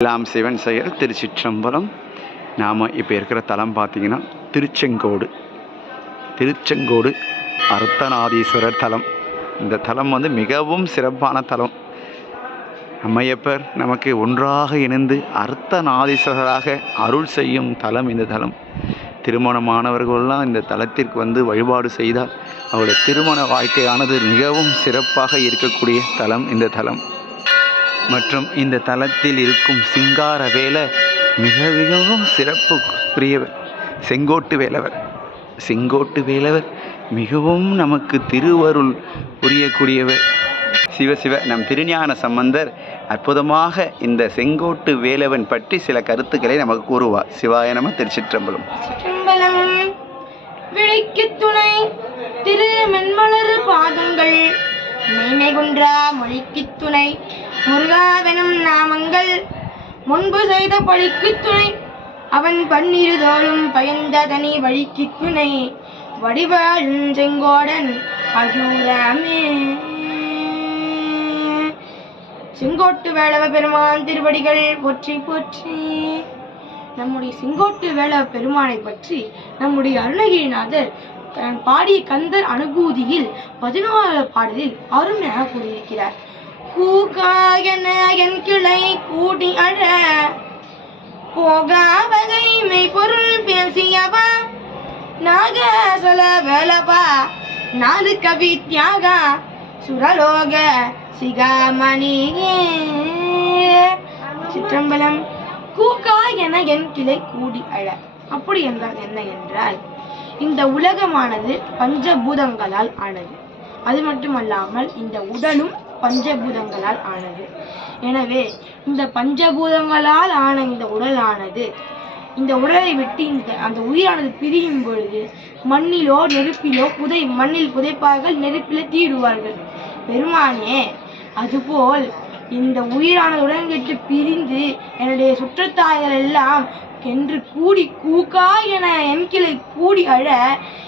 எல்லாம் சிவன் செயல் திருச்சிற்றம்பலம். நாம் இப்போ இருக்கிற தலம் பார்த்தீங்கன்னா திருச்செங்கோடு. திருச்செங்கோடு அர்த்தநாதீஸ்வரர் தலம். இந்த தலம் வந்து மிகவும் சிறப்பான தலம். அம்மையப்பர் நமக்கு ஒன்றாக இணைந்து அர்த்தநாதீஸ்வரராக அருள் செய்யும் தலம் இந்த தலம். திருமணமானவர்கள்லாம் இந்த தலத்திற்கு வந்து வழிபாடு செய்தால் அவருடைய திருமண வாழ்க்கையானது மிகவும் சிறப்பாக இருக்கக்கூடிய தலம் இந்த தலம். மற்றும் இந்த தலத்தில் இருக்கும் சிங்கார வேலை மிக மிகவும் சிறப்புக்குரியவர் செங்கோட்டு வேலவர். செங்கோட்டு வேலவர் மிகவும் நமக்கு திருவருள் புரியக்கூடியவர். சிவ நம் திருஞான சம்பந்தர் அற்புதமாக இந்த செங்கோட்டு வேலவன் பற்றி சில கருத்துக்களை நமக்கு கூறுவார். சிவாய நம திருச்சிற்றம்பலம். துணை திரு மென்மலர் பாதங்கள் மெய்மை குன்றா மொழிக்கு துணை. முருகாவெனும் நாமங்கள் முன்பு செய்த பழிக்கு துணை. அவன் பன்னிருதோளும் பயந்த தனி வழிக்கு துணை. வடிவாழும் செங்கோடன் அகூராமே செங்கோட்டு வேளவ பெருமான் திருவடிகள் போற்றி போற்றி. நம்முடைய செங்கோட்டு வேளவ பெருமானை பற்றி நம்முடைய அருணகிரிநாதர் தன் பாடிய கந்தர் அனுபூதியில் பதினோரு பாடலில் அருமையாக கூறியிருக்கிறார். கூகாயன என் கிளை கூடி அழ போகா வகை மெய்ப்பொருள் பேசியவா நாகசல வேலபா நாலு கவி தியாகா சுரலோக சிகாமணியே. சிற்றம்பலம் கூகா என என் கிளை கூடி அழ. அப்படி என்றால் என்ன என்றால் இந்த உலகமானது பஞ்சபூதங்களால் ஆனது. அது மட்டுமல்லாமல் இந்த உடலும் பஞ்சபூதங்களால் ஆனது. எனவே இந்த பஞ்சபூதங்களால் ஆன இந்த உடலானது இந்த உடலை விட்டு இந்த அந்த உயிரானது பிரியும் பொழுது மண்ணிலோ நெருப்பிலோ புதை மண்ணில் புதைப்பார்கள் நெருப்பில் தீடுவார்கள். பெருமானே அதுபோல் இந்த உயிரானது உடன் விட்டு பிரிந்து என்னுடைய சுற்றத்தாய்கள் எல்லாம் என்று கூடி கூக்கா என எம்கிளை கூடி அழ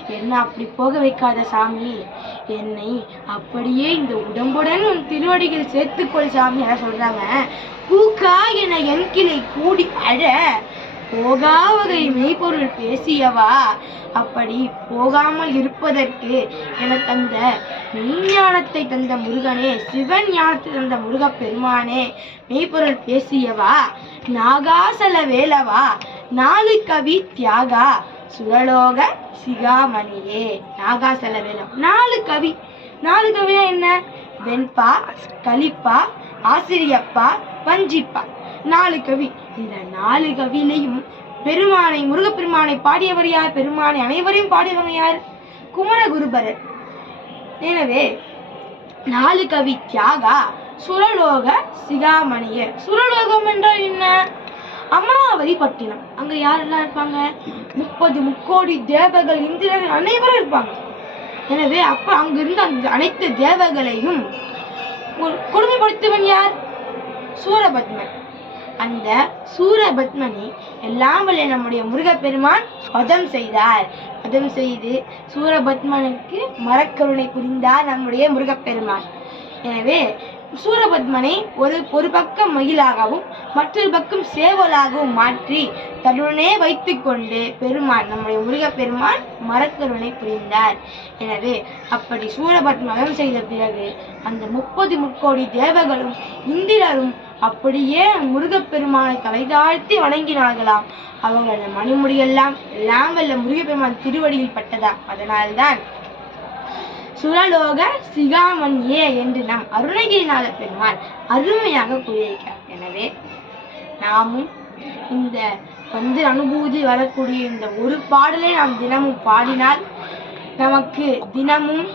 என்ன அப்படி போக வைக்காத சாமி? என்னை அப்படியே இந்த உடம்புடன் உன் திருவடிகள் சேர்த்துக்கொள் சாமி என சொல்றாங்க. கூக்கா என எம்கிளை கூடி அழ போகா வகை பேசியவா? அப்படி போகாமல் இருப்பதற்கு எனக்கு அந்த மெய்ஞானத்தை தந்த முருகனே சிவன் ஞானத்தை தந்த முருகப் பெருமானே மெய்பொருள் பேசியவா? நாகாசல வேலவா? நாலு கவி தியாகா சுரலோக சிகாமணியே. நாகாசல வேலம். நாலு கவி நாலு கவினா என்ன? வெண்பா கலிப்பா ஆசிரியப்பா பஞ்சிப்பா நாலு கவி. இந்த நாலு கவியிலையும் பெருமானை முருகப்பெருமானை பாடியவர் யார்? பெருமானை அனைவரையும் பாடியவங்க யார்? குமரகுருபரர். எனவே நாலு கவி தியாகா சுரலோக சிகாமணிய. சுரலோகம் என்றால் என்ன? அமராவதி பட்டினம். அங்க யாரெல்லாம் இருப்பாங்க? முப்பது முக்கோடி தேவர்கள் இந்திரர்கள் அனைவரும் இருப்பாங்க. எனவே அப்ப அங்கிருந்த அந்த அனைத்து தேவர்களையும் ஒரு- கொடுமைப்படுத்துவன் யார்? சூரபத்மன். அந்த சூரபத்மனை எல்லாம் வல்ல நம்முடைய முருகப்பெருமான் வதம் செய்தார். வதம் செய்து சூரபத்மனுக்கு மரக்கருணை புரிந்தார் நம்முடைய முருகப்பெருமான். எனவே சூரபத்மனை ஒரு ஒரு பக்கம் மயிலாகவும் மற்றொரு பக்கம் சேவலாகவும் மாற்றி தன்னுடனே வைத்துக்கொண்டு பெருமான் நம்முடைய முருகப்பெருமான் மரக்கருணை புரிந்தார். எனவே அப்படி சூரபத்மனம் செய்த பிறகு அந்த முப்பது முக்கோடி தேவர்களும் இந்திரரும் அப்படியே முருகப்பெருமானை தலை தாழ்த்தி வணங்கினார்களாம். அவங்களோட மணிமுடியெல்லாம் எல்லாம் வல்ல முருகப்பெருமான் திருவடியில் பட்டதா? அதனால்தான். சுரலோக சிகாமன் ஏ என்று நம் அருணகிரிநாத பெருமான் அருமையாக கூறியிருக்கிறார். எனவே நாமும் இந்த வந்து அனுபூதி வரக்கூடிய இந்த ஒரு பாடலை நாம் தினமும் பாடினால் நமக்கு தினமும்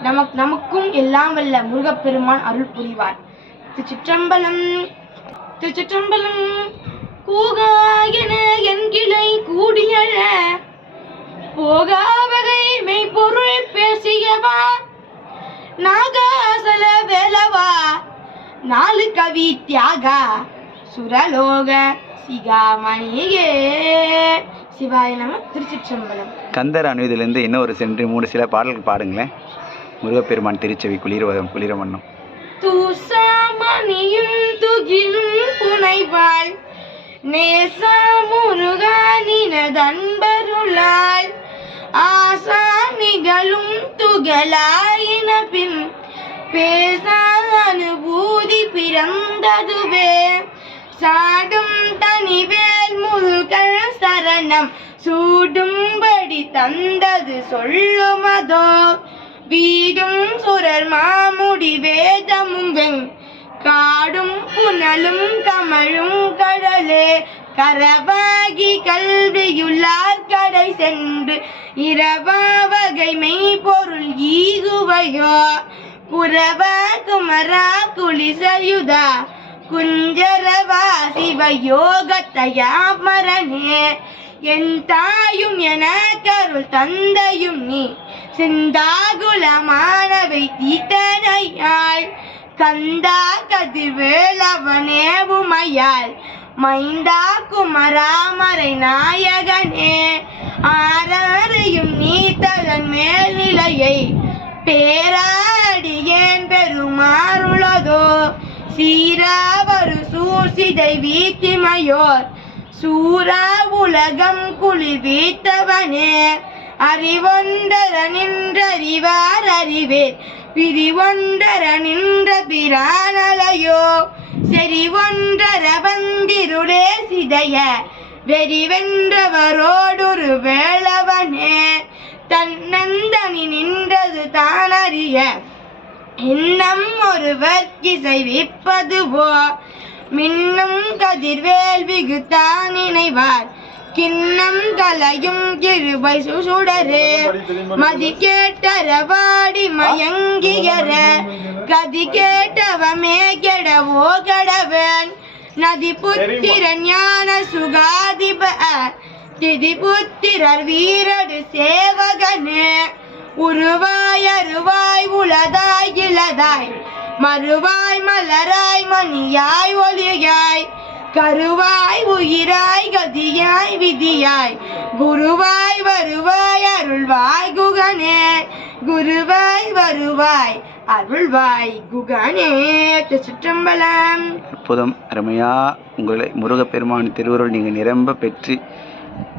நமக்கு நமக்கும் எல்லாம் வல்ல முருகப்பெருமான் அருள் புரிவார். திருச்சிற்றம்பலம் திருச்சிற்றம்பலம் கூகாயன என் கிளை கூடியழ போகா வகை மெய்ப்பொருள் பேசியவா நாகாசல வேலவா நாலு கவி தியாகா சுரலோக சிகாமணியே. சிவாய நம திருச்சிற்றம்பலம். கந்தர் அணுதிலிருந்து இன்னொரு சென்று மூணு சில பாடல்கள் பாடுங்களேன். முருகப்பெருமான் திருச்செவி குளிர குளிர மன்னம் தூசாமணியும் துகிலும் நேசா முருகானினதன்பருளால் ஆசா நிகழும் துகளாயின பின் பேசா அனுபூதி பிறந்ததுவே. சாடும் தனிவேல் முருகன் சரணம் சூடும்படி தந்தது சொல்லுமதோ. வீடும் சுரர் மாமுடி வேதமும் வெங் காடும் புனலும் கமழும் கடலே. கரவாகி கல்வியுள்ளார் கடை சென்று. இரவா வகை மெய்ப்பொருள் ஈகுவையோ. புறவா குமரா குளிசயுதா. குஞ்சரவா சிவயோகத்தையா மரணே என் தாயும் என கருள் தந்தையும் நீ. சிந்தாகுலமானவை தீட்டனையாள் கந்தா கதிர்வேலவனே உமையால் மைந்தா குமராமரை நாயகனே. ஆராரையும் நீ தகன் மேல்நிலையை பேராடியேன் பெருமாறுளதோ சீராவரு சூசிதை வீத்திமையோர் சூரா உலகம் குளிர் வீத்தவனே. அறிவொன்றர நின்றறிவார் அறிவேன். பிரிவொன்றர நின்ற பிரானலையோ செறிவொன்றர வந்திருளே சிதைய வெறிவென்றவரோடொரு வேளவனே தன்னந்தனி நின்றது தானறிய இன்னம் ஒருவர் இசைவிப்பதுவோ மின்னும் கதிர்வேல் விகுத்தான் நினைவார் கிண்ணம் கலையும் கிருபை சுடரே மதி கேட்டரவாடி மயங்கியர. கதி கேட்டவமே கெடவோ கடவன். நதி புத்திர ஞான சுகாதிப. திதி புத்திரர் வீரடு சேவகனு. உருவாய் அருவாய் உளதாய் இளதாய். மறுவாய் மலராய் மணியாய் ஒளியாய். கருவாய் உயிராய் கதியாய் விதியாய். குருவாய் வருவாய் அருள்வாய் குகனே. குருவாய் வருவாய் அருள்வாய் குகனே. சிற்றம்பலம் அற்புதம் அருமையா. உங்களை முருகப்பெருமான் திருவருள் நீங்கள் நிரம்ப பெற்று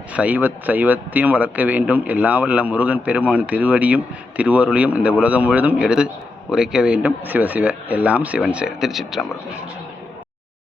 சைவ சைவத்தையும் வளர்க்க வேண்டும். எல்லா வல்ல முருகன் பெருமான் திருவடியும் திருவருளையும் இந்த உலகம் முழுதும் எடுத்து உரைக்க வேண்டும். சிவ எல்லாம் சிவன் சிவ திருச்சிற்றம்பலம்.